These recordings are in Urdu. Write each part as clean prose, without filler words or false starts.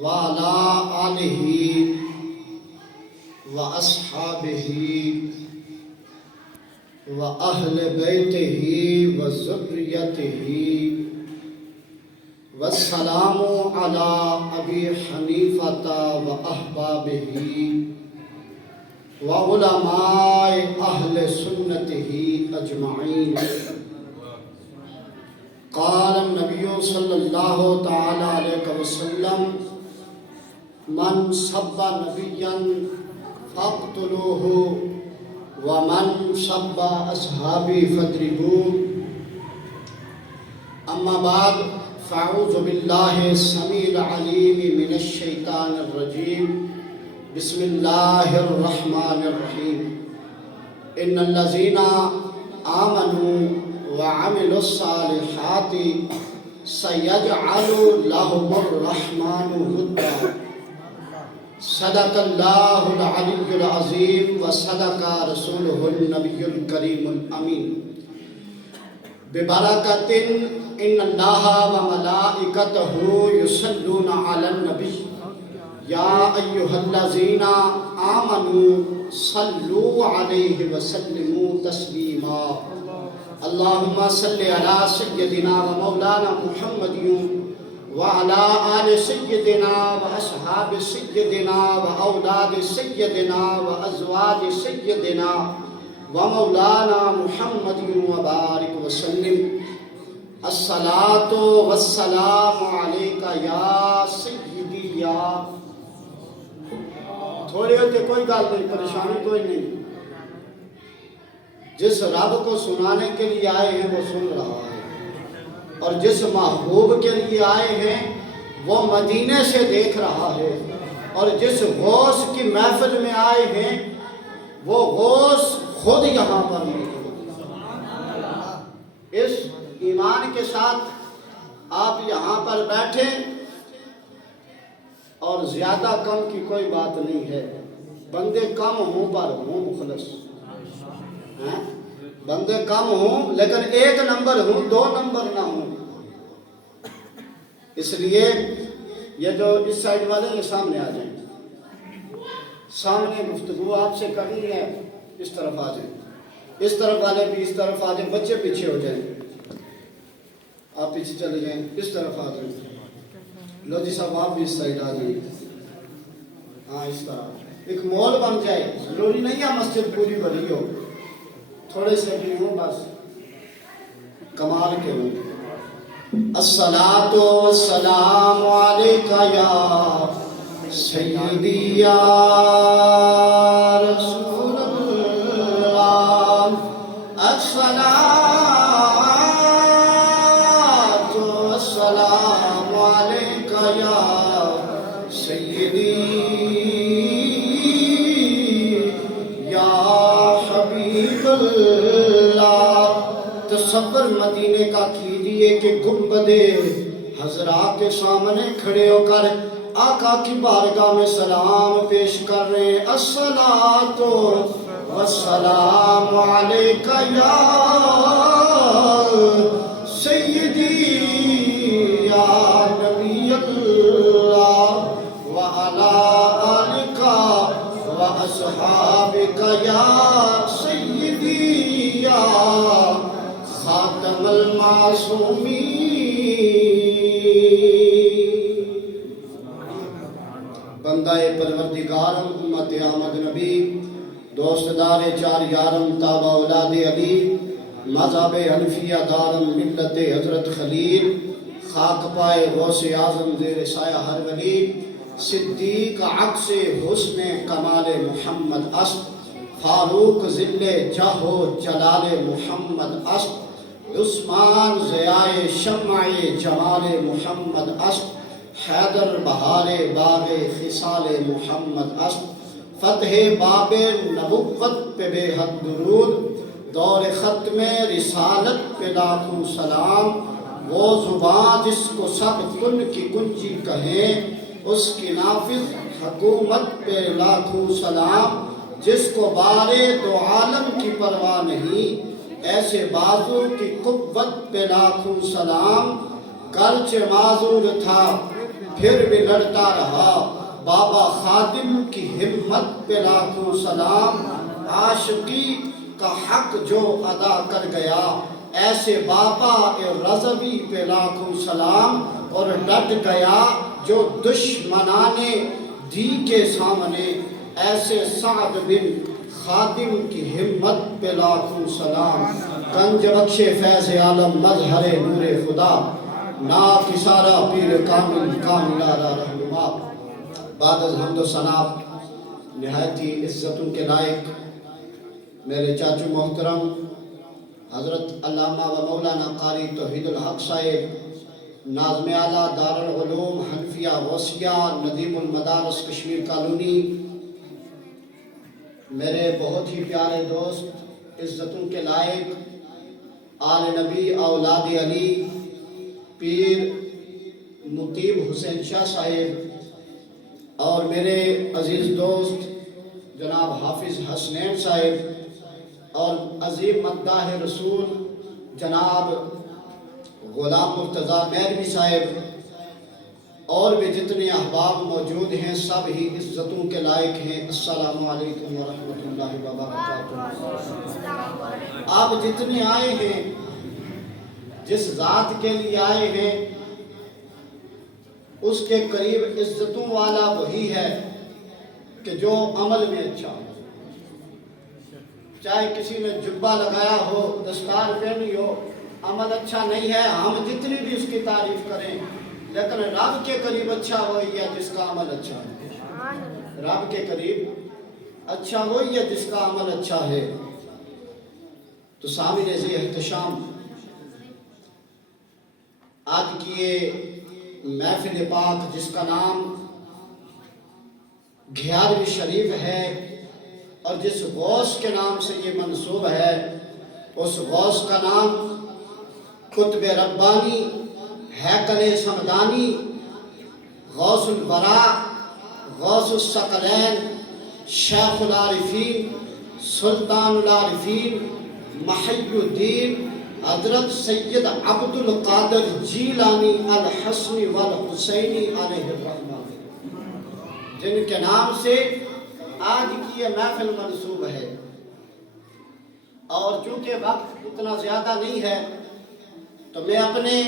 وعلى آله وأصحابه وأهل بيته وذريته والسلام على أبي حنيفة وأحبابه وعلماء أهل سنته أجمعين. قال النبي صلى الله تعالى عليه وسلم: من سب نبيا فاقتلوه ومن سب أصحابي فاضربوه. أما بعد، فأعوذ بالله السميع العليم من الشيطان الرجيم. بسم الله الرحمن الرحيم. إن الذين آمنوا وعملوا الصالحات سيجعل لهم الرحمن ودا. صدق الله العلي العظيم وصدق رسوله النبي الكريم الأمين. ببركة إن الله وملائكته يصلون على النبي يا أيها الذين آمنوا صلوا عليه وسلموا تسليما. اللهم صل على سيدنا ومولانا محمد وعلى آل سيدنا وأصحاب سيدنا وأولاد سيدنا وأزواج سيدنا ومولانا محمد وبارك وسلم. الصلاة والسلام عليك يا سيدي يا. تھوڑے ہوتے کوئی گال نہیں، پریشانی کوئی نہیں. جس رب کو سنانے کے لیے آئے ہیں وہ سن رہا ہے، اور جس محبوب کے لیے آئے ہیں وہ مدینے سے دیکھ رہا ہے، اور جس غوث کی محفل میں آئے ہیں وہ غوث خود یہاں پر موجود ہے. اس ایمان کے ساتھ آپ یہاں پر بیٹھیں، اور زیادہ کم کی کوئی بات نہیں ہے. بندے کم ہوں پر ہوں مخلص، بندے کم ہوں لیکن ایک نمبر ہوں، دو نمبر نہ ہوں. اس لیے یہ جو اس سائڈ والے یہ سامنے آ جائیں، سامنے گفتگو آپ سے کرنی ہے. اس طرف آ جائیں، اس طرف والے بھی اس طرف آ جائیں. بچے پیچھے ہو جائیں، آپ پیچھے چلے جائیں. اس طرف آ جائیں. لو جی صاحب آپ بھی اس سائڈ آ جائیں. ہاں اس طرح ایک مول بن جائے. ضروری نہیں ہے مسجد پوری بھری ہو، تھوڑے سے بھی ہوں بس کمال کے ہوں. الصلاۃ والسلام علیک یا سیدی یا رسول اللہ. الصلاۃ والسلام علیک یا سیدی یا حبیب اللہ. تصور مدینے کا کیجئے کہ گنبد حضرا کے سامنے کھڑے ہو کر آقا کی بارگاہ میں سلام پیش کر رہے ہیں. الصلاۃ والسلام علیک یا سیدی یا نبی اللہ وعلی آلک وأصحابك يا سيدي يا خاتم المعصومين. بندہ پروردگارم امت احمد نبی، دوست دار چار یارم تابع اولاد علی، مذہب حنفیہ دارم ملت حضرت خلیل، خاک پائے غوث اعظم زیر سایہ ہر ولی، صدیق عکس حسن کمال محمد است، فاروق ذل جہ و جلال محمد است، عثمان ضیاء شمع جمال محمد است، حیدر بہار باغ خصال محمد است، فتح باب نبوت پہ بے حد درود، دور ختم رسالت پہ لاکھوں سلام. وہ زبان جس کو سب کن کی کنجی کہیں، اس کی نافذ حکومت پہ لاکھوں سلام. جس کو بارے دو عالم کی پرواہ نہیں، ایسے بازو کی قوت پہ لاکھوں سلام. گرچہ معذور تھا پھر بھی لڑتا رہا، بابا خادم کی ہمت پہ لاکھوں سلام، عاشقی کا حق جو ادا کر گیا، ایسے بابا رضوی پہ لاکھوں سلام، اور ڈٹ گیا جو دشمنان دی کے سامنے، ایسے سعد بن خادم کی ہمت پہ لاکھوں سلام، گنج بخش فیض عالم مظہر نور خدا، ناک اشارہ پیر کامل کاملہ رہنما۔ بعد از حمد و ثنا نہایت ہی عزتوں کے لائق میرے چاچو محترم حضرت علامہ و مولانا قاری توحید الحق صاحب، ناظم اعلیٰ دارالعلوم حنفیہ غوثیہ ندیم المدارس کشمیر کالونی، میرے بہت ہی پیارے دوست، عزتوں کے لائق آل نبی اولاد علی پیر مطیب حسین شاہ صاحب، اور میرے عزیز دوست جناب حافظ حسنین صاحب، اور عظیم مداح رسول جناب غلام مرتضیٰ میروی صاحب، اور بھی جتنے احباب موجود ہیں سب ہی عزتوں کے لائق ہیں۔ السلام علیکم ورحمۃ اللہ وبرکاتہ۔ آپ جتنے آئے ہیں، جس ذات کے لیے آئے ہیں، اس کے قریب عزتوں والا وہی ہے کہ جو عمل میں اچھا ہو۔ چاہے کسی نے جبہ لگایا ہو، دستار پہنی ہو، عمل اچھا نہیں ہے، ہم جتنی بھی اس کی تعریف کریں، لیکن رب کے قریب اچھا وہی ہے جس کا عمل اچھا ہے۔ رب کے قریب اچھا وہی ہے جس کا عمل اچھا ہے۔ تو سامعین ذی احتشام، آج کی یہ محفل پاک جس کا نام 11ویں شریف ہے، اور جس غوث کے نام سے یہ منسوب ہے، اس غوث کا نام قطب ربانی، ہیکل سمدانی، غوث الورا، غوث الثقلین، شیخ العارفین، سلطان العارفین، محی الدین حضرت سید عبد القادر جیلانی الحسنی والحسینی علیہ الرحمہ، جن کے نام سے آج کی یہ محفل منسوب ہے۔ اور چونکہ وقت اتنا زیادہ نہیں ہے تو میں اپنے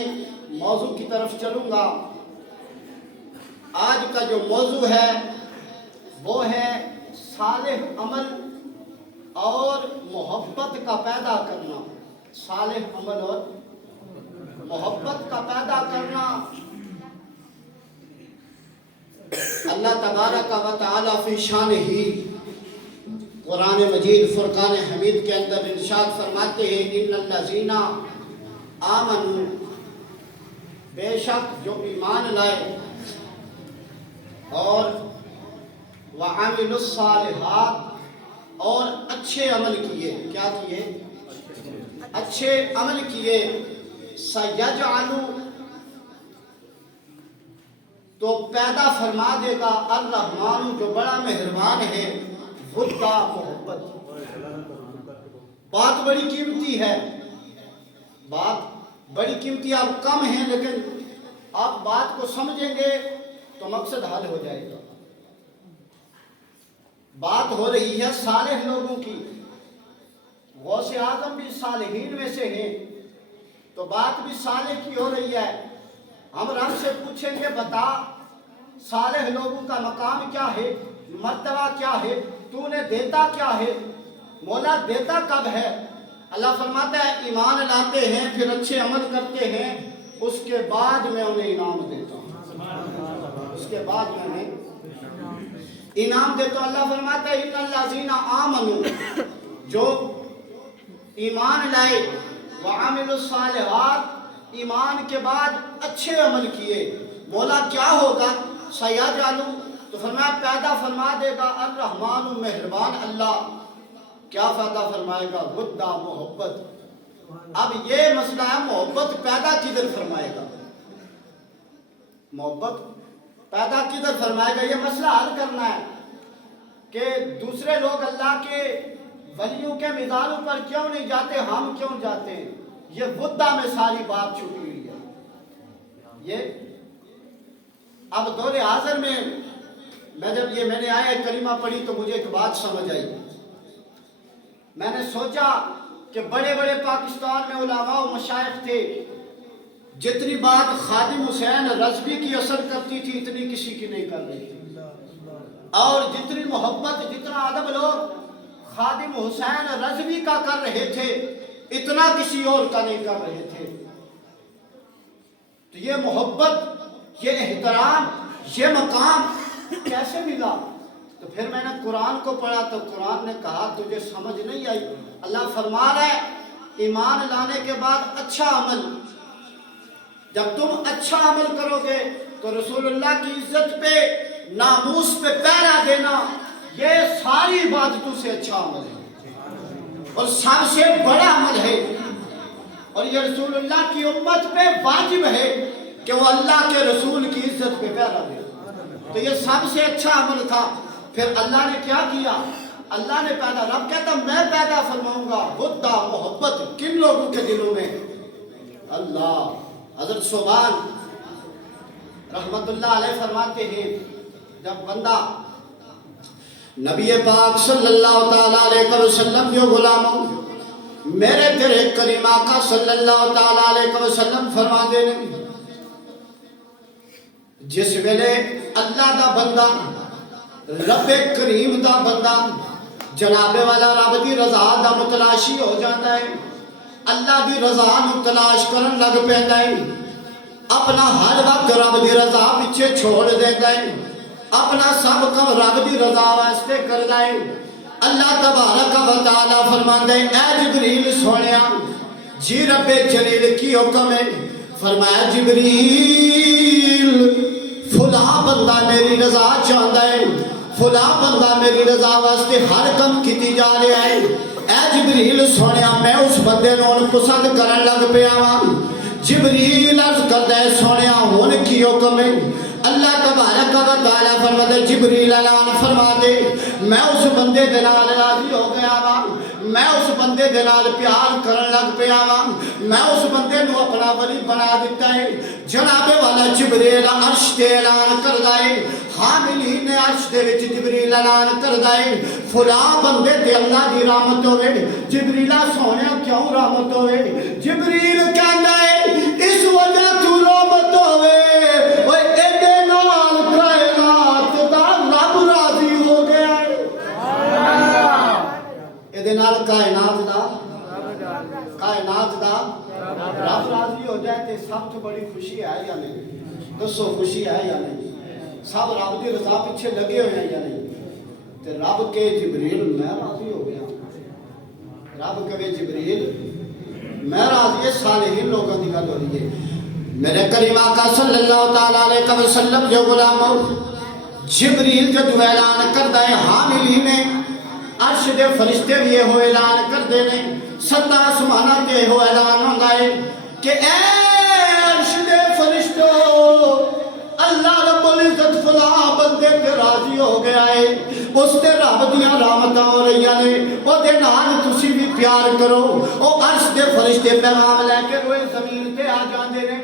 موضوع کی طرف چلوں گا۔ آج کا جو موضوع ہے وہ ہے صالح عمل اور محبت کا پیدا کرنا۔ صالح عمل اور محبت کا پیدا کرنا۔ اللہ تبارک و تعالی فی شانہ قرآن مجید فرقان حمید کے اندر ارشاد فرماتے ہیں، ان الذین آمنوا، بے شک جو ایمان لائے اور وعملوا الصالحات، اور اچھے عمل کیے۔ کیا کیے؟ اچھے عمل کیے۔ سیجعل، تو پیدا فرما دے گا الرحمن، جو بڑا مہربان ہے، ودا، محبت۔ بات بڑی قیمتی ہے، بات بڑی قیمتی۔ آپ کم ہیں لیکن آپ بات کو سمجھیں گے تو مقصد حل ہو جائے گا۔ بات ہو رہی ہے صالح لوگوں کی، غوث اعظم بھی صالحین میں سے ہیں، تو بات بھی صالح کی ہو رہی ہے۔ ہم رب سے پوچھیں گے بتا صالح لوگوں کا مقام کیا ہے، مرتبہ کیا ہے، تو نے دیتا کیا ہے، مولا دیتا کب ہے؟ اللہ فرماتا ہے ایمان لاتے ہیں، پھر اچھے عمل کرتے ہیں، اس کے بعد میں انہیں انعام دیتا ہوں۔ اس کے بعد میں انہیں انعام دیتا ہوں۔ اللہ فرماتا ہے ان الذین آمنوا، جو ایمان لائے، وعملوا الصالحات، ایمان کے بعد اچھے عمل کیے، مولا کیا ہوگا؟ سیجعل، تو فرمایا پیدا فرما دے گا الرحمن، مہربان اللہ۔ کیا پیدا فرمائے گا؟ ودا، محبت۔ اب یہ مسئلہ ہے، محبت پیدا کدھر فرمائے گا؟ محبت پیدا کدھر فرمائے گا؟ یہ مسئلہ حل کرنا ہے کہ دوسرے لوگ اللہ کے ولیوں کے مزاروں پر کیوں نہیں جاتے، ہم کیوں جاتے ہیں؟ یہ ودا میں ساری بات چھپی ہوئی ہے۔ یہ اب دور حاضر میں جب میں نے آیا کلمہ پڑھی تو مجھے ایک بات سمجھ آئی. میں نے سوچا کہ بڑے بڑے پاکستان میں علماء و مشائخ تھے، جتنی بات خادم حسین رضوی کی اثر کرتی تھی اتنی کسی کی نہیں کر رہی تھی، اور جتنی محبت جتنا ادب لوگ خادم حسین رضوی کا کر رہے تھے اتنا کسی اور کا نہیں کر رہے تھے. تو یہ محبت، یہ احترام، یہ مقام کیسے ملا؟ تو پھر میں نے قرآن کو پڑھا تو قرآن نے کہا تجھے سمجھ نہیں آئی. اللہ فرما رہا ہے ایمان لانے کے بعد اچھا عمل، جب تم اچھا عمل کرو گے تو رسول اللہ کی عزت پہ ناموس پہ پہرا دینا یہ ساری عبادتوں سے اچھا عمل ہے اور سب سے بڑا عمل ہے، اور یہ رسول اللہ کی امت پہ واجب ہے کہ وہ اللہ کے رسول کی عزت پہ پہرا دے. تو یہ سب سے اچھا عمل تھا. پھر اللہ نے کیا کیا؟ اللہ نے پیدا، رب کہتا میں پیدا فرماؤں گا خدا محبت کن لوگوں کے دلوں میں؟ اللہ. حضرت صوبان رحمت اللہ علیہ فرماتے ہیں جب بندہ نبی پاک صلی اللہ تعالیٰ علیہ وسلم جو غلاموں میرے تیرے کریم آقا صلی اللہ تعالیٰ علیہ وسلم فرما دے جس ویلے اللہ دا بندہ رب کریم دا بندہ جناب والا رب دی رضا دا متلاشی ہو جاتا ہے، اللہ دی رضا نو تلاش کرن لگ پیندا ہے، اپنا ہر وقت رب دی رضا پیچھے چھوڑ دیتا ہے، اپنا سب کم رب دی رضا واسطے کردا ہے. اللہ تبارک و تعالی فرماندا ہے اے جبریل سونیا جی رب جلیل کی حکم ہے. فرمایا جبریل فلاں بندہ میری رضا چاہتا ہے، فلاں بندہ میری رضا واسطے ہر کم کیتی جا رہا ہے. اے جبریل سونیا میں اس بندے نوں پسند کرن لگ پیا وا. جبریل عرض کردا ہے سونیا ہن کی حکم ہے؟ اللہ تبارک و تعالی فرماتا ہے جبریل اعلان فرما دے میں اس بندے دے نال راضی ہو گیا وا، میں اس بندے دے نال پیار کرن لگ پیا وا، میں اس بندے نو اپنا ولی بنا دیتا ہے. جناب والا جبریل عرش تے اعلان کردا ہے، حاملین عرش دے وچ جبریل اعلان کردا ہے فلاں بندے تے اللہ دی رحمت ہوے. جبریل سونیا کیوں رحمت ہوے؟ جبریل کہندا ہے اس وجہ تو رحمت ہوے اوے ایڈے نال کائنات دا رب راضی ہو گیا ہے. ایدے نال کائنات دا رب راضی ہو جائے تے سب تو بڑی خوشی ہے یا نہیں؟ دسو خوشی ہے یا نہیں؟ سب رب دی رضا پیچھے لگے ہوئے ہیں یا نہیں؟ تے رب کے جبریل میں راضی ہو گیا، رب کے جبریل میں راضی ہے. صالحین لوگوں کی گل ہو رہی ہے. میرے کریم آقا صلی اللہ تعالیٰ علیہ وسلم جو غلاموں جبریل جو اعلان کرتا ہے حاملین عرش دے فرشتے بھی یہ اعلان کرتے ہیں، ستا آسماناں تے یہ اعلان ہوتا ہے کہ اے عرش دے فرشتو اللہ رب العزت فلاں بندے تے راضی ہو گیا ہے، اس تے رب دیاں رحمتاں ہو رہی ہیں، او دے نال تسی بھی پیار کرو. او عرش دے فرشتے پیغام لے کے روئے زمین تے آ جاندے نے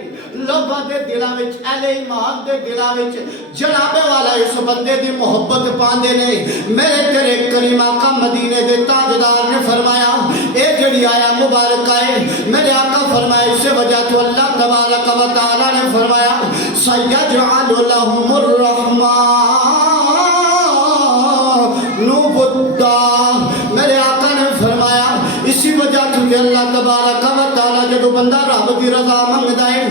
لوگاں دے دلاں وچ اہل ایمان دے دلاں وچ جناب والا اس بندے دی محبت پاندے نے. میرے تیرے کریم آقا مدینے دے تاجدار نے فرمایا اے جڑی آیا مبارک ہے میرے آقا فرمایا اس سے وجہ تو اللہ تبارک و تعالی نے فرمایا سیجعل لهم الرحمن ودا. میرے آقا نے فرمایا اسی وجہ تو اللہ تبارک و تعالی جدو بندہ رب دی رضا منگدا ہے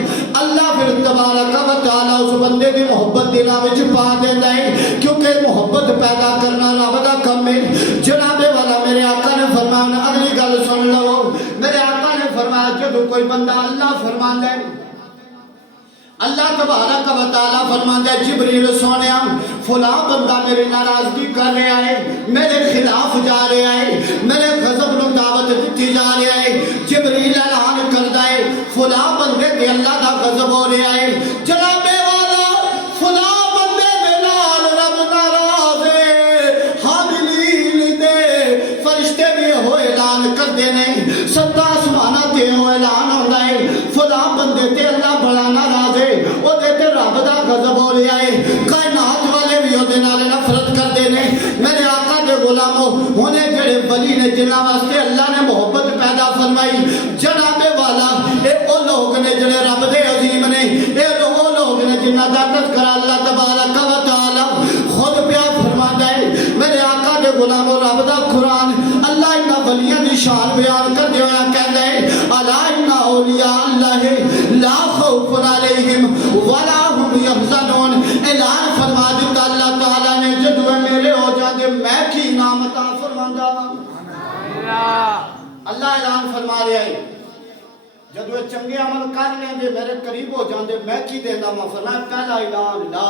اللہ پھر تبارک و تعالی اس بندے دی محبت دلاں وچ پا دیندا ہے کیونکہ محبت پیدا کرنا رب دا کم ہے. جناب والا میرے آقا نے فرمایا اگلی گل سن لو. میرے آقا نے فرمایا جدو کوئی بندہ اللہ فرماندا ہے اللہ تبارک و تعالیٰ فرماتا ہے جبریل سونیا فلاں بندہ میری ناراضگی کر رہا ہے، میرے خلاف جا رہا ہے، میرے غضب نو دعوت دیتی جا رہا ہے. جبریل اعلان کردا ہے فلاں بندے تے اللہ دا غضب ہو رہا ہے. جناب والا فلاں بندے دے نال رب ناراض ہے. حاملین دے فرشتے بھی ہو اعلان کردے نے، ستا آسماناں تے ہو اعلان ہوندا ہے فلاں بندے تے اللہ بڑا ناراض ہے، او دے تے رب دا غضب ہو رہا رہا ہے کائنات والے بھی وہ نال نفرت کرتے ہیں میرے آقا دے غلاموں ہونے جڑے ولی نے جنہاں واسطے اللہ نے محبت پیدا فرمائی جناب والا اے او لوگ نے جڑے رب دے عظیم نے اے وہ لوگ نے جنہاں دا تذکرہ اللہ تبارک و تعالی خود پیا فرماتا ہے میرے آقا دے غلاموں رب دا قرآن اللہ انہاں ولیاں دی شان بیان کر دے ہویا کہندا ہے الا ان اولیاء اللہ لا خوف علیہم ولا هم يحزنون اعلان فرما دیتا اللہ تعالی نے جدو میرے ہو جاندے میں کی انعام عطا فرماندا اللہ اعلان فرما رہا ہے جدو چنگے عمل کر لیں دے میرے قریب ہو جاندے میں کی دینا میں فرمایا پہلا اعلان لا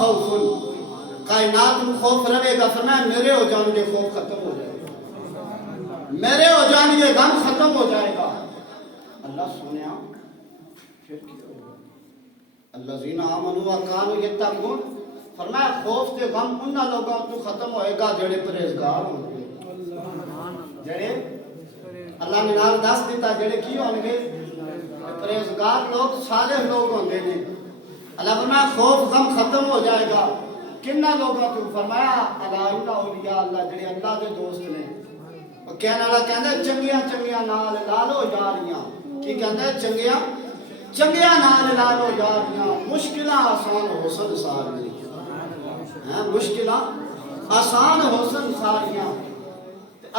خوف کائنات میں خوف رہے گا فرمایا میرے ہو جان گے خوف ختم ہو جائے گا میرے ہو جان گے غم ختم ہو جائے گا اللہ سنیا پھر کیا ہوگا الذین آمنوا وکانوا یتقون فرمایا خوف تے غم انہاں لوگوں تو ختم ہوئے گا جڑے پرہیزگار ہوں گے جڑے اللہ نے نال دس دیتا جڑے کی ہوں گے پرہیزگار لوگ صالح لوگ ہوں گے اللہ فرمایا خوف غم ختم ہو جائے گا کنہ لوگوں تو فرمایا اللہ اولیاء اللہ جڑے اللہ دے دوست نے وہ کہنے والا کہندا ہے چنگیاں چنگیاں نال لالو یاریاں کی کہندا ہے چنگیاں چنگیاں نال لالو یاریاں مشکلاں آسان حسن ساریاں مشکلاں آسان حسن ساریاں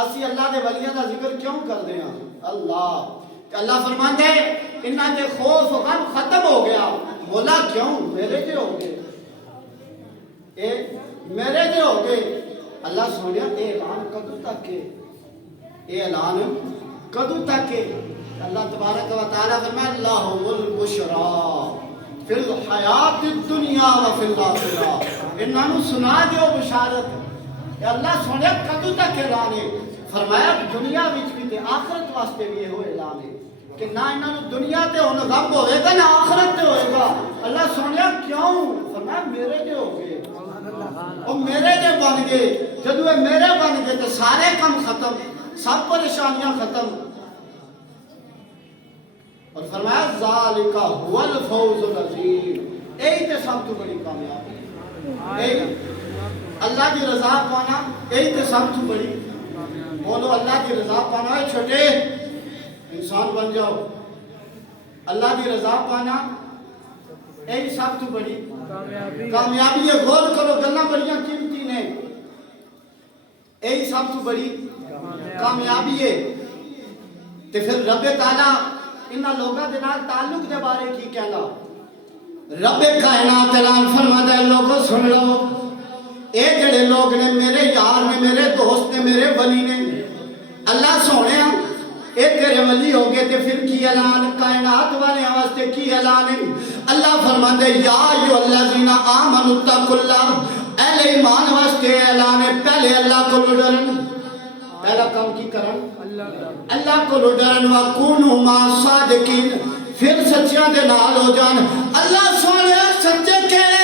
اسی اللہ دے ولیاں دا ذکر کیوں کردے ہیں اللہ کہ اللہ فرماندا ہے انہاں دے خوف غم ختم ہو گیا مولا کیوں میرے جو ہو گئے اے میرے جو ہو گئے اللہ سونیا اے اعلان کدو تک ہے اے اعلان کدو تک ہے اللہ تبارک و تعالی فرمایا اللہ البشرا فی الحیات الدنیا و فی الاخرہ انہاں نو سنا دیو بشارت اے اللہ سونیا کدو تک اعلان ہے فرمایا دنیا وچ بھی تے آخرت واسطے بھی یہ اعلان ہے کہ نہ انہاں نو دنیا تے ہن غم ہوئے گا نہ آخرت تے ہوئے گا اللہ سونیا کیوں فرمایا میرے جو ہو گئے اور میرے جو بن گئے جدو میرے بن گئے تو سارے کم ختم سب پریشانیاں ختم اور فرمایا ذالک هو الفوز العظیم یہی تے سب تو بڑی کامیابی اللہ کی رضا پانا یہی تے سب تو بڑی بولو اللہ کی رضا پانا ہے چھوٹے انسان بن جاؤ اللہ کی رضا پانا یہی سب تو بڑی کامیابی ہے غور کرو گلاں بڑیاں قیمتی نے یہی سب تو بڑی کامیابی ہے تے پھر رب تعالی انہاں لوگاں دے نال تعلق دے بارے کی کہنا رب کائنات اعلان فرماتا ہے لوگوں سن لو اے جڑے لوگ نے میرے یار نے میرے دوست نے میرے ولی نے اللہ سونے اے تیرے ولی ہو گئے تے پھر کی اعلان کائنات والے واسطے کی اعلان ہے اللہ فرماتے یا ایھا الذین آمنوا اتقوا اللہ اہل ایمان واسطے اعلان ہے پہلے اللہ کو ڈرن پہلا کام کی کرن اللہ کو ڈرن وکونوا مع الصادقین پھر سچیاں دے نال ہو جان اللہ سونے سچے کہڑے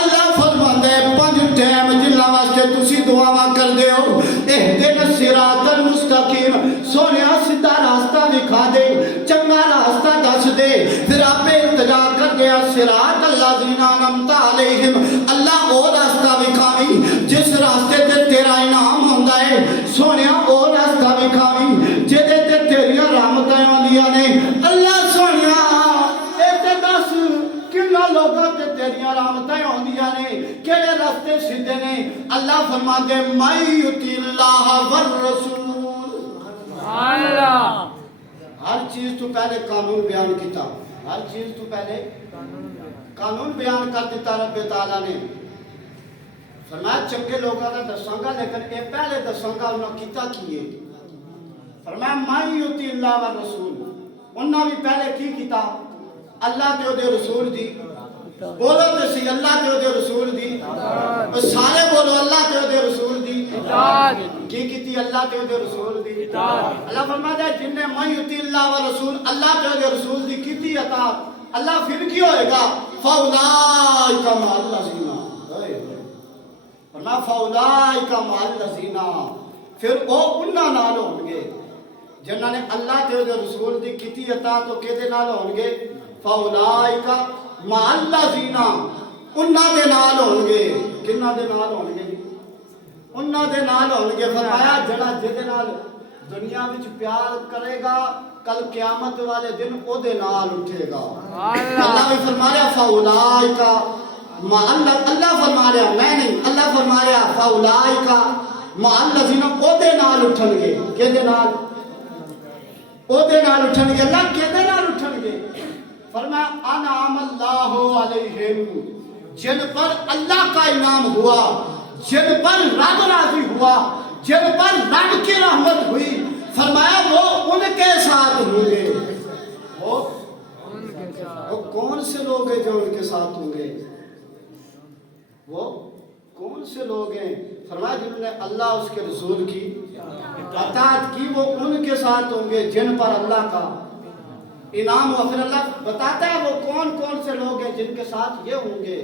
اللہ فرماتے ہیں 5 ٹائم جنہاں واسطے تسی دعاواں کر دے ہو اہدنا الصراط المستقیم سونیا سیدھا راستہ دکھا دے چنگا راستہ دس دے پھر آپ التجا کر گیا صراط الذین انعمت علیہم اللہ او راستہ دکھاوی جس راستے تے تیرا انعام ہوندا ہے سونیا او راستہ دکھاوی جدے تے تیریاں رحمتاں ہوندیاں نے اللہ سونیا اے تے دس کنا لوگاں تے تیریاں رحمتاں ہوندیاں نے کیڑے راستے سیدھے نے اللہ فرماندے مَن یُطِعِ اللَّهَ وَالرَّسُولَ اللہ ہر چیز تو پہلے قانون بیان کیتا ہر چیز تو پہلے قانون بیان کر دیتا رب تعالیٰ نے فرمایا چنگے لوگاں دا دساں گا لیکن اے پہلے دساں گا انہاں کیتا کیے فرمایا مَن یُطِعِ اللَّهَ وَالرَّسُولَ انہاں بھی پہلے کی کیتا اللہ تے دے رسول دی بولو تے سی اللہ تے دے رسول دی سارے بولو اللہ تے دے رسول دی کی کیتی اللہ تے دے رسول دی اللہ فرماتا ہے جن نے مَن یُطِعِ اللَّهَ وَالرَّسُولَ اللہ تے دے رسول دی کیتی اطاعت اللہ پھر کی ہوئے گا فَأُولَٰئِکَ مَعَ الَّذِینَ فرمایا فَأُولَٰئِکَ مَعَ الَّذِینَ پھر وہ انہاں نال ہون گے جنہاں نے اللہ تے دے رسول دی کیتی اطاعت تو کدے نال ہون گے فاولائکا مع الذین انہاں دے نال ہون گے. کنہاں دے نال ہون گے؟ انہاں دے نال ہون گے. فرمایا جڑا جہدے نال دنیا وچ پیار کرے گا کل قیامت والے دن او دے نال اٹھے گا. اللہ بھی فرما رہا فاولائکا مع اللہ فرما رہا میں نہیں, اللہ فرما رہا فاولائکا مع الذین او دے نال اٹھن گے. کدے نال؟ او دے نال اٹھن گے. اللہ کدے نال اٹھن گے؟ فرمایا انعم اللہ علیہم, جن پر اللہ کا انعام ہوا, جن پر رب راضی ہوا, جن پر رب کی رحمت ہوئی. فرمایا وہ ان کے ساتھ ہوں گے. وہ کون سے لوگ ہیں جو ان کے ساتھ ہوں گے؟ وہ کون سے لوگ ہیں؟ فرمایا جنہوں نے اللہ اس کے رسول کی اطاعت کی, وہ ان کے ساتھ ہوں گے جن پر اللہ کا انعام ہوا. پھر اللہ بتاتا ہے وہ کون کون سے لوگ ہیں جن کے ساتھ یہ ہوں گے.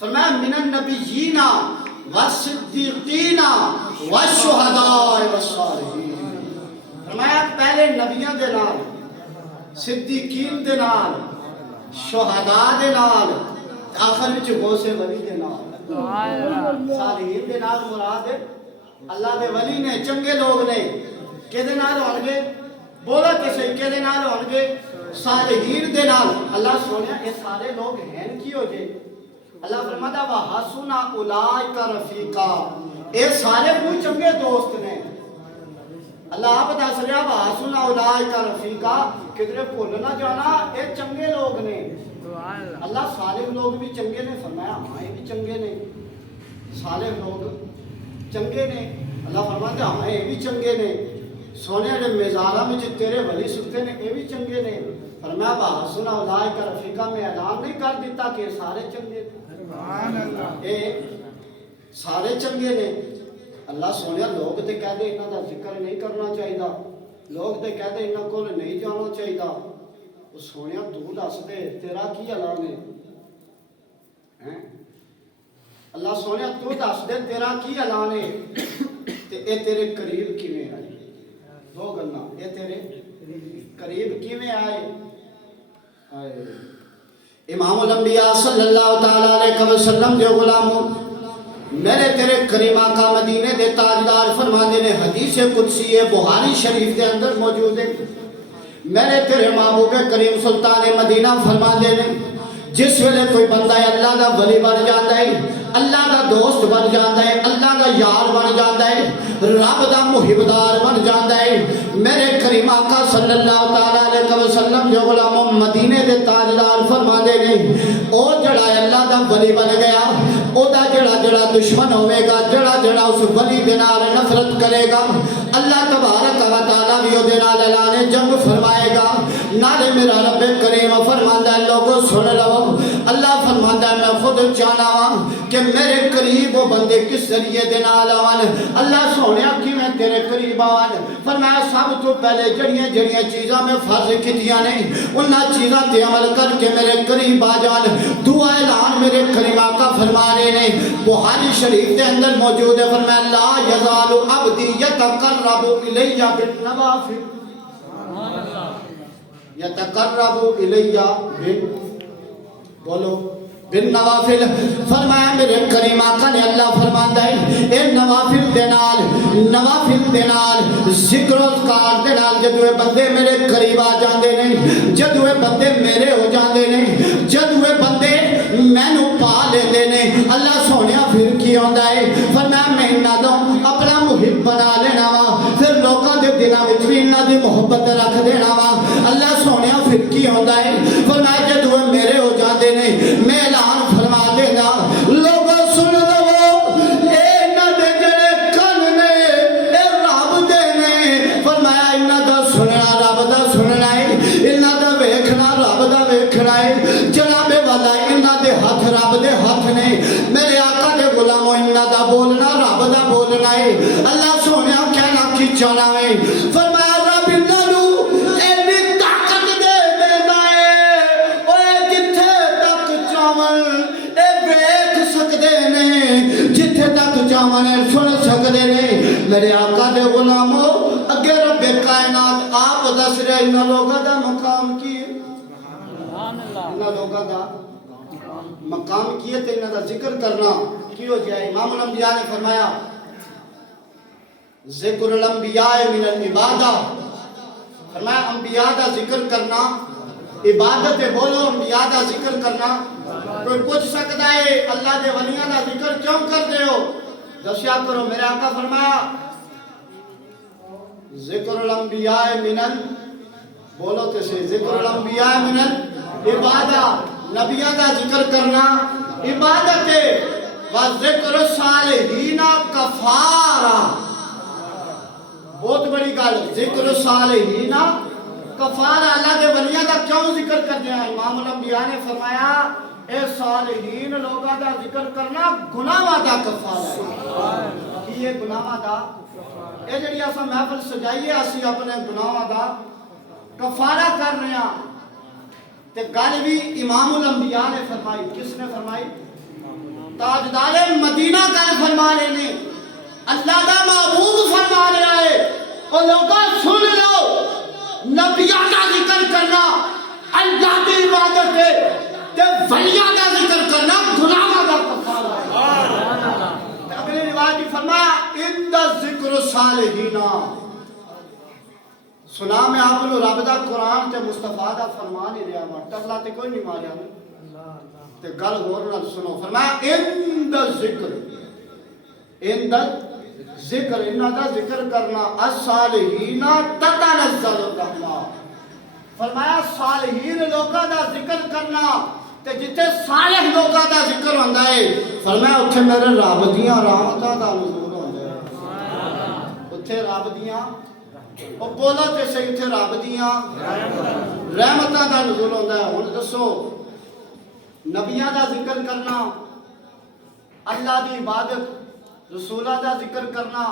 فرمایا من النبیین والصدیقین والشہداء والصالحین. فرمایا پہلے نبیوں دے نال, صدیقین دے نال, شہداء دے نال, آخر وچ غوث ولی دے نال, صالحین دے نال. مراد اللہ دے ولی نے, چنگے لوگ نے. کدے نال ہون گے؟ بولا کہ صحیح, کدے نال ہون گے؟ صالحین دے نال. اللہ سونیا یہ سارے لوگ ہیں کی ہو جے؟ اللہ فرماتا وَحَسُنَ أُولَئِكَ رَفِيقًا, اے سارے کوئی چنگے دوست نے. اللہ آپ بتا سکیا وَحَسُنَ أُولَئِكَ رَفِيقًا, کدھر بھول نہ جانا اے چنگے لوگ نے. اللہ صالح لوگ بھی چنگے نے. فرمایا ہاں یہ بھی چنگے نے, صالح لوگ چنگے نے. اللہ فرماتا ہاں یہ بھی چنگے نے. سونے نے میزارہ میں تیرے ولی سکتے نے, یہ بھی چنگے نے. فرمایا وَحَسُنَ أُولَئِكَ رَفِيقًا, میں اعلان نہیں کر دیتا کہ سارے چنگے نے, اے سارے چنگے نے. اللہ سونے لوگ تے کہہ دے انہاں دا ذکر نہیں کرنا چاہیے, لوگ تے کہہ دے انہاں کول نہیں جانا چاہیے. وہ سونے تو دس دے تیرا کی اعلان ہے؟ اللہ سونے تو دس دے تیرا کی اعلان ہے تے اے تیرے قریب کیویں آئے؟ دو گلاں, اے تیرے قریب کیویں آئے؟ امام الانبیاء صلی اللہ تعالیٰ علیہ وسلم جو غلاموں, میرے تیرے کریم آقا مدینے دے تاجدار فرمانے نے, حدیث قدسی ہے بخاری شریف کے اندر موجود ہے. میرے تیرے محبوب کریم سلطان مدینہ فرمانے نے, جس ویلے کوئی بندہ ہے اللہ کا ولی بن جاتا ہے, اللہ کا دوست بن جاتا ہے, اللہ کا یار بن جاتا ہے, رب دا محبدار بن جاتا ہے. میرے کریم آقا صلی اللہ تعالیٰ علیہ وسلم جو غلاموں مدینے دے تاجدار فرماندے نے, او جڑا اللہ دا ولی بن گیا, او دا جڑا دشمن ہوئے گا, جڑا اس ولی دے نال نفرت کرے گا, اللہ تبارک و تعالیٰ بھی او دے نال اعلان جنگ فرمائے گا. نالے میرا رب کریم فرماندا ہے لوگوں سن لو, اللہ فرماندا ہے میں خود جانا ہوں کہ میرے قریب وہ بندے کس ذریعے دے نال آون. اللہ سونیا کیویں تیرے قریب آون؟ فرمایا سب تو پہلے جڑیاں چیزاں میں فرض کیتیاں نے انہاں چیزاں تے عمل کر کے میرے قریب آ جان. دعا اعلان میرے کریم آقا فرما رہے نے, بخاری شریف کے اندر موجود ہے. فرمایا لا یزال عبدی یتقرب الی بالنوافل, یتقرب الی بولو بالنوافل. فرمایا میرے کریم آقا نے اللہ فرماندا ہے اے نوافل دے نال ذکر و اذکار دے نال جدوے بندے میرے قریب آ جاندے نے, جدوے بندے میرے ہو جاندے نے, جدوے بندے مینوں پا لیندے نے, اللہ سونیا پھر کی ہوندا ہے؟ فرمایا میں انہاں دا اپنا محب بنا لینا وا, پھر لوکاں دے دلاں وچ بھی انہاں دی محبت رکھ دینا وا. اللہ سونیا پھر کی ہوندا ہے؟ فرمایا جدوے میرے ہو جاندے نے میں اعلان فرما دینا لوگوں سن لو, اے انہاں دے جڑے کن نے اے رب دے نے. فرمایا انہاں دا سننا رب دا سننا ہے, انہاں دا ویکھنا رب دا ویکھنا ہے. جناب والا انہاں دے ہاتھ رب دے ہاتھ نے, میرے آقا دے غلاموں انہاں دا بولنا رب دا بولنا ہے. اللہ سونیا کہنا کی چاہنا ہے؟ فرمایا رب انہاں نوں اینی طاقت دے دیندا ہے, اوے جتھے تک چاون اے ویکھ سکدے نے, جتھے تک چاون اے سن سکدے نے. میرے آقا دے غلاموں اگے رب کائنات آپ دس رہے انہاں لوگاں دا مقام کی ہے. انہاں لوگاں دا مقام کیے تے انہاں دا ذکر کرنا کی ہو جائے. امام الانبیاء نے فرمایا ذکر الانبیاء من العبادہ، فرمایا انبیاء دا ذکر کرنا عبادت ہے. بولو انبیاء دا ذکر کرنا. کوئی پوچھ سکتا ہے اللہ دے ولیاں دا ذکر کیوں کر دے ہو؟ دسیا کرو. میرے آقا فرمایا ذکر الانبیاء من بولو تے سے ذکر الانبیاء من عبادہ، نبیوں دا ذکر کرنا عبادت ہے. وذکر الصالحین کفارہ، بہت بڑی گل. ذکر الصالحین کفارہ، اللہ کے ولیاں دا کیوں ذکر کر دیا؟ امام الانبیاء نے فرمایا اے صالحین لوگاں دا ذکر کرنا گناہاں دا کفارہ ہے. کی یہ گناہاں دا اے جڑی اساں محفل سجائی ہے اسی اپنے گناہاں دا کفارہ کر رہے ہیں. تے گل بھی امام الانبیاء نے فرمائی. کس نے فرمائی؟ تاجدار مدینہ گل فرما رہے نے. اللہ دا محبوب فرما رہا ہے اور لوگاں سن لو، نبیوں کا ذکر کرنا اللہ کی عبادت ہے تے ولیاں کا ذکر کرنا گناہاں دا کفارہ ہے. اگلی روایت میں فرمایا ان ذکر الصالحین. سنا میں آپ کو رب دا قرآن تے مصطفیٰ دا فرمان ہی رہا ہے. ٹکلا تے کوئی نہیں ماریا تے گل غور نال سنو. فرمایا ان ذکر، ان ذکر، انہاں دا ذکر کرنا الصالحین تتنزل الرحمہ. فرمایا صالحین لوگاں دا ذکر کرنا تے جتے صالح لوگاں دا ذکر ہوندا ہے فرمایا اوتھے میرے رب دیاں رحمتاں دا نزول ہوندا ہے. اوتھے رب دیاں او بولا تے صحیح، اوتھے رب دیاں رحمتاں دا نزول ہوندا ہے. ہن دسو نبیاں دا ذکر کرنا، اللہ دی عبادت، رسولاں دا ذکر کرنا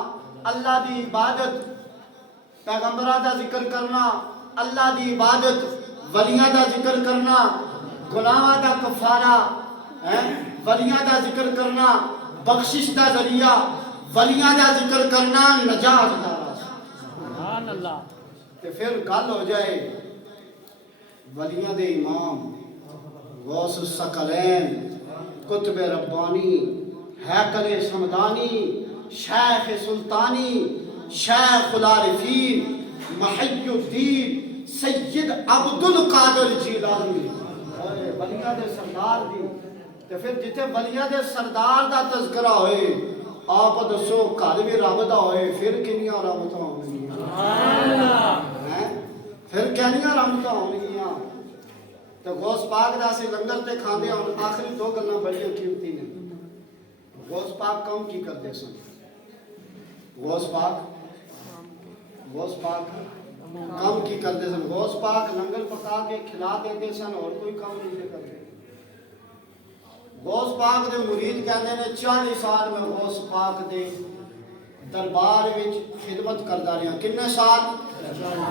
اللہ دی عبادت، پیغمبراں دا ذکر کرنا اللہ دی عبادت، ولیاں دا ذکر کرنا گناہاں دا کفارہ، ولیاں دا ذکر کرنا بخشش دا ذریعہ، ولیاں دا ذکر کرنا نجات دا راستہ. سبحان اللہ. تے پھر گل ہو جائے ولیاں دے امام غوث الثقلین، قطب ربانی، ہیکل سمدانی، شیخ سلطانی، شیخ العارفین، محی الدین سید عبد القادر جیلانی، ولیاں دے سردار دی. تے پھر جتے ولیاں دے سردار دا تذکرہ ہوئے آپ دسو گھر بھی رب دا ہوئے پھر کنیاں رحمتاں ہونگیاں. پھر کنیاں رحمتاں ہونگیاں. تے غوث پاک دا سی لنگر تے کھاندے ہن آخری دو گلاں بڑی قیمتی نے. غوث پاک کم کی کرتے سن؟ غوث پاک کم کی کرتے سن؟ غوث پاک لنگر پکا کے کھلا دیتے سن اور کوئی کم نہیں کرتے. غوث پاک دے مرید کہتے ہیں 40 سال میں غوث پاک دے دربار وچ خدمت کردا رہا. کنے سال؟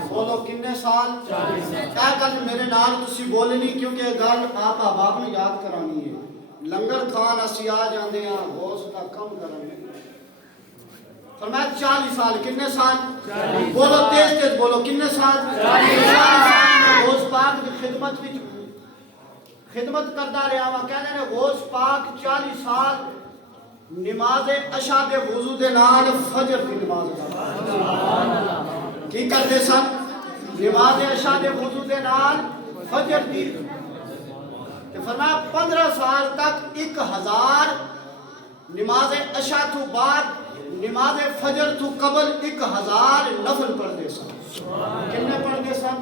بولو کنے سال؟ 40 سال. کیا گل میرے نال تسی بولنی کیونکہ گل آپ احباب نے یاد کرانی ہے. لنگر کھان اسی آ جاندے ہیں غوث دا کم کرنے. فرمایا 40 سال. کنے سال؟ 40. بولو تیز تیز بولو کنے سال؟ 40 سال. غوث پاک دی خدمت وچ خدمت کرتا رہا. وہ کہنے نے غوث پاک 40 سال نماز عشاء دے وضو دے نال فجر دی نماز کی کرتے سن؟ نماز عشاء دے وضو دے نال فجر دی. فرمایا 15 سال تک 1000 نماز عشاء تو بعد نماز فجر تو قبل 1000 نفل پڑھتے سن. کتنے پڑھتے سن؟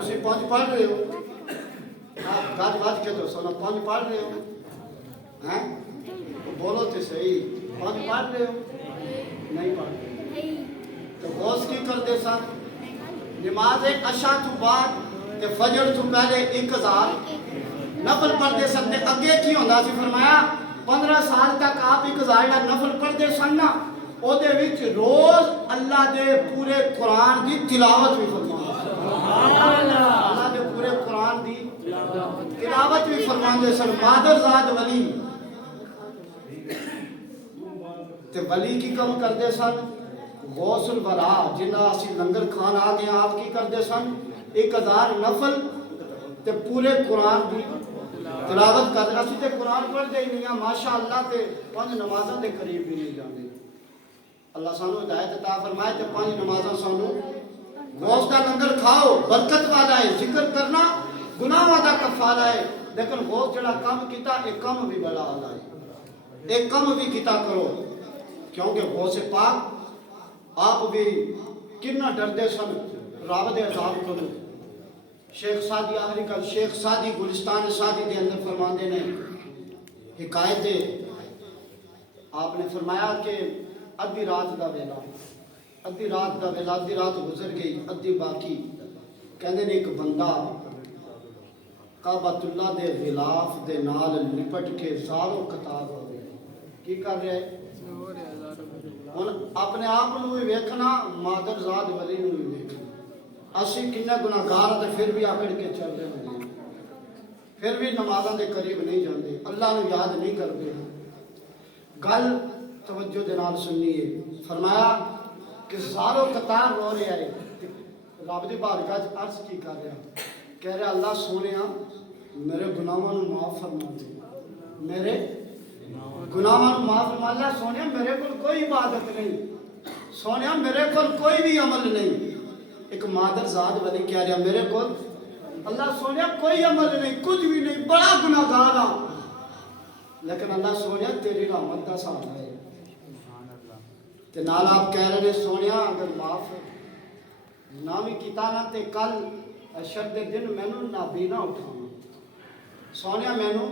تسی 5 پڑھ رہے ہو؟ گاج باج کے تو سونا 5 پڑھ رہے ہو؟ بولو تو صحیح. 5 پڑھ رہے ہو؟ نہیں پڑھ رہے. تو غوث کی کرتے سن؟ نماز عشاء تو بعد تے فجر تو پہلے 1000 نفل پڑھتے سن. تے اگے کی ہوندا سی؟ فرمایا 15 سال تک آپ 1000 نفل پڑھتے سن نا، او دے وچ روز اللہ دے پورے قرآن دی تلاوت بھی فرماندے. سبحان اللہ. اللہ دے پورے قرآن دی تلاوت بھی فرماندے سن. بہادر زاد ولی تے ولی کی کم کرتے سن؟ غوث الورا جنہ اسی لنگر کھان آ گئے آپ کی کرتے سن 1000 نفل تے پورے قرآن دی تلاوت کر اسی تے قرآن پڑھتے ہی نہیں ہیں ماشاءاللہ تے 5 نمازاں دے قریب بھی نہیں جاندے اللہ سانو ہدایت عطا فرمائے تے 5 نمازاں سانو غوث دا لنگر کھاؤ برکت والا ہے ذکر کرنا گناہاں دا کفارہ ہے لیکن غوث جڑا کام کیتا ایک کام بھی بڑا اعلی ہے ایک کام بھی کیتا کرو کیونکہ غوث پاک آپ بھی کتنا ڈردے سن رب دے عذاب کو شیخ سعدی آخری کل شیخ سعدی گلستان سعدی دے اندر فرماندے نے حکایت آپ نے فرمایا کہ ادھی رات دا ویلا ادھی رات گزر گئی ادھی باقی کہندے نے ایک بندہ کعبۃ اللہ دے غلاف دے نال لپٹ کے زاروں قطار ہو گیا کی کر رہا ہے اپنے آپ نو بھی ویکھنا مادر زاد ولی نو بھی ویکھنا اسی کنے گناہگار تے پھر بھی آکڑ کے چل رہے ہیں پھر بھی نمازاں دے قریب نہیں جاندے اللہ نو یاد نہیں کرتے گل توجہ دے نال سنیے فرمایا کہ زاروں قطار رو رہا ہے رب دی بارگاہ وچ عرض کی کر رہا کہہ رہا اللہ سونیا میرے گناہاں نو معاف فرما دے میرے گناہاں نو معاف فرما اللہ سونیا میرے کول کوئی عبادت نہیں سونیا میرے کول کوئی بھی عمل نہیں ایک مادر زاد ولی کہہ رہا میرے کول اللہ سونیا کوئی عمل نہیں کچھ بھی نہیں بڑا گناہگار ہاں لیکن اللہ سونیا تیری رحمت دا سہارا ہے تے نال آپ کہہ رہے سونیا اگر معاف نہ بھی کیتا نہ تے کل اشر دے دن مینوں نابینا اٹھانا سونیا مینوں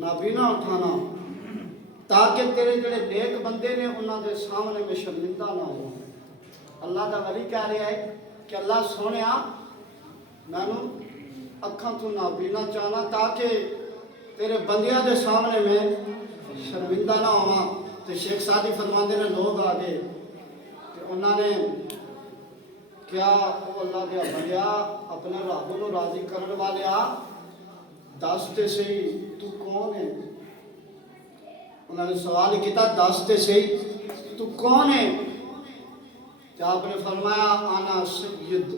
نابینا اٹھانا تاکہ تیرے جڑے نیک بندے نے انہاں دے سامنے میں شرمندہ نہ ہو اللہ دا ولی کہہ رہا ہے کہ اللہ سونیا مینوں اکھاں تو نابینا چاہنا تاکہ تیرے بندیاں دے سامنے میں شرمندہ نہ ہوا تو شیخ سعدی فرماندے نے لوگ آگے کہ انہوں نے کیا وہ اللہ دیا بندیا اپنے رب نو راضی کرنے والے آ دس تے صحیح تو کون ہے انہوں نے سوال کیتا دس تے صحیح تو کون ہے تو آپ نے فرمایا انا سید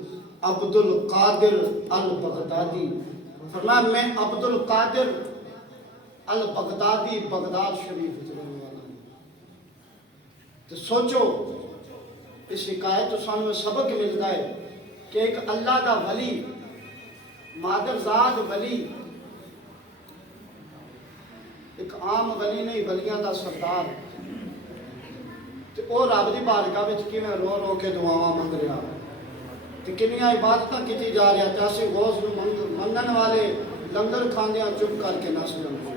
عبد القادر البغدادی فرمایا میں عبد القادر البغدادی بغداد شریف رہنے والا ہوں تو سوچو اس حکایت تو سامنے سبق ملتا ہے کہ ایک اللہ دا ولی مادر زاد ولی ایک عام ولی نہیں ولیاں دا سردار تے او رب دی بارگاہ وچ کیویں رو رو کے دعاواں منگ رہا تے کنیاں عبادتاں کیتی جا رہیا تے اسی غوث نو منگن والے لنگر کھاندیاں چپ کر کے نس جاندے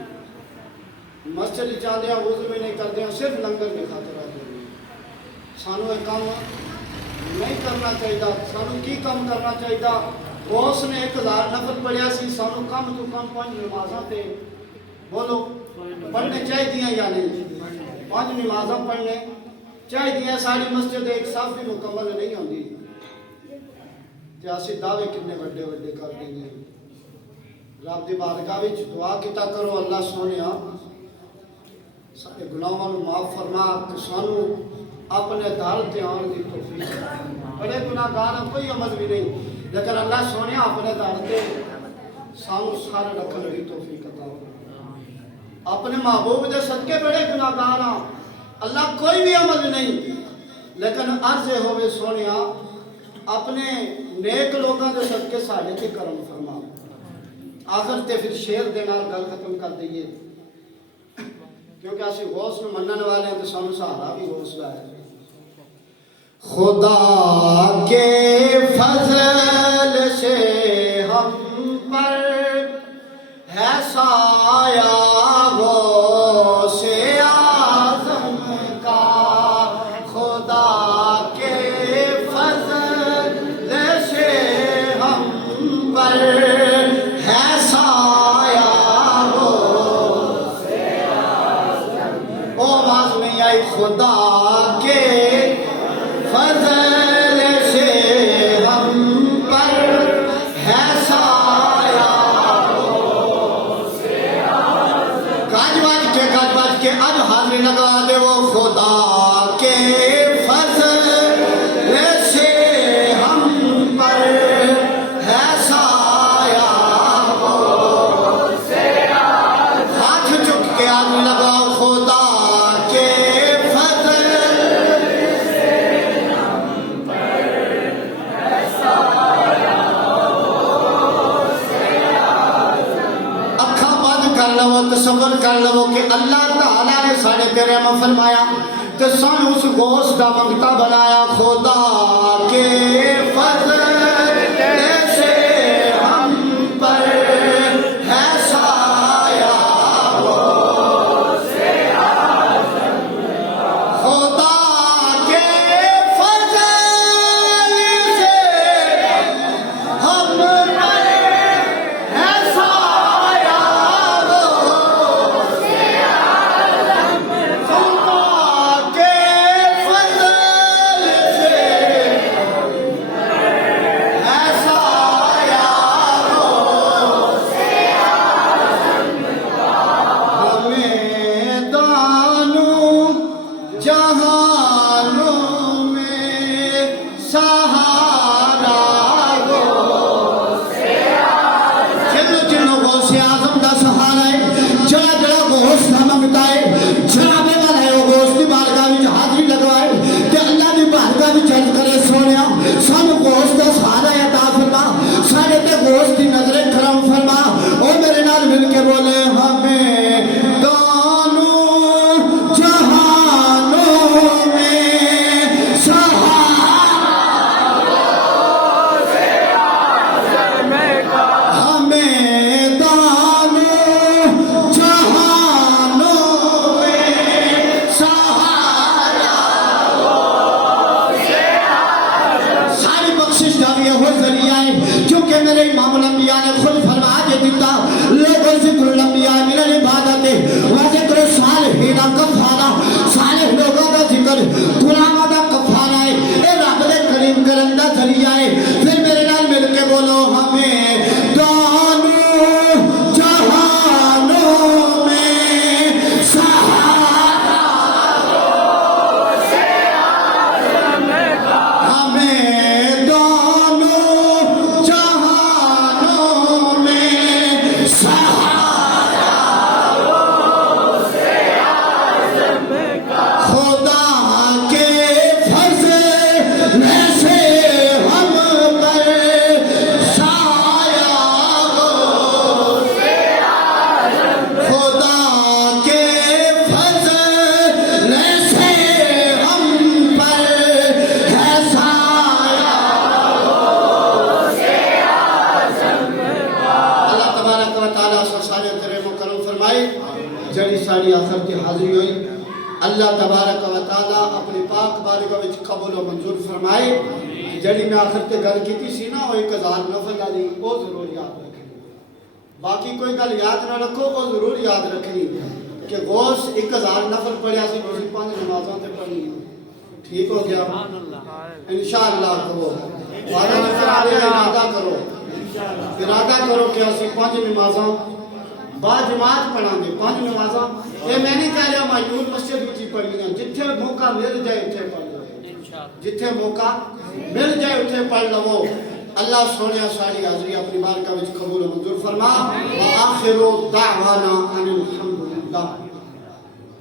مسجد چاندیاں وضو بھی نہیں کردیاں صرف لنگر دے خاطر آتے ہیں سانو ایک کام نہیں کرنا چاہیے سانو کی کام کرنا چاہیے غوث نے 1000 نفل پڑھیا سی سانو کم تو کم 5 نمازاں تے بولو پڑھنے چاہیے یا نہیں 5 نمازاں پڑھنے چاہیے ساری مسجد ایک صف بھی مکمل نہیں ہوندی تے اسی دعوے کتنے بڑے بڑے کر دیں گے رب دی بارگاہ وچ دعا کیتا کرو اللہ سونیا سارے گناہاں نو معاف فرما کہ سانو اپنے در تے آن دی توفیق بڑے گناہگار کوئی عمل بھی نہیں لیکن اللہ سونیا اپنے در تے سانو سارے رکھن دی توفیق عطا فرما اپنے محبوب دے صدقے بڑے گناہگار ہاں اللہ کوئی بھی عمل نہیں لیکن عرض ہوئے سونیا اپنے نیک لوگوں دے صدقے ساڑھے تے کرم فرما آخر تے پھر شیر دے نال گل ختم کر دئیے کیونکہ اسی غوث میں منن والے ہیں تو سانو سہارا بھی غوث کا ہے خدا کے فضل سے ہم پر ہے سایہ غوث اعظم کا خدا کے فضل سے ہم پر ہے سایہ غوث اعظم او آواز میں آئی خدا کے فضل سے لو تصور کر لو کہ اللہ تعالیٰ نے ساڑھے تیرے میں فرمایا تو سن اس گوشت دا منگتا بنایا خدا کے فضل سے ہم پر ہے سایہ خدا کے فضل سے ہم پر ہے سایہ جڑی ساری آخر کی حاضری ہوئی اللہ تبارک و تعالیٰ اپنی پاک بارگاہ وچ قبول و منظور فرمائے جڑی میں آخر تے گل کیتی سی نا وہ 1000 نفل والی وہ ضرور یاد رکھنی باقی کوئی گل یاد نہ رکھو وہ ضرور یاد رکھنی کہ غوث 1000 نفل پڑھیا سی اسی 5 نمازوں تے پڑھنی ٹھیک ہو گیا انشاءاللہ کرو ارادہ کرو کہ اسی 5 نمازوں با جماعت پڑھا گے 5 نمازاں یہ میں نہیں کہہ رہا معیون مسجد اچھی پڑھنی ہیں جتھے موقع مل جائے اتھے پڑھ لو جتھے موقع مل جائے اتھے پڑھ لو اللہ سونے ساری حاضری اپنی بارگاہ وچ قبول و منظور فرما وآخر دعوانا ان الحمدللہ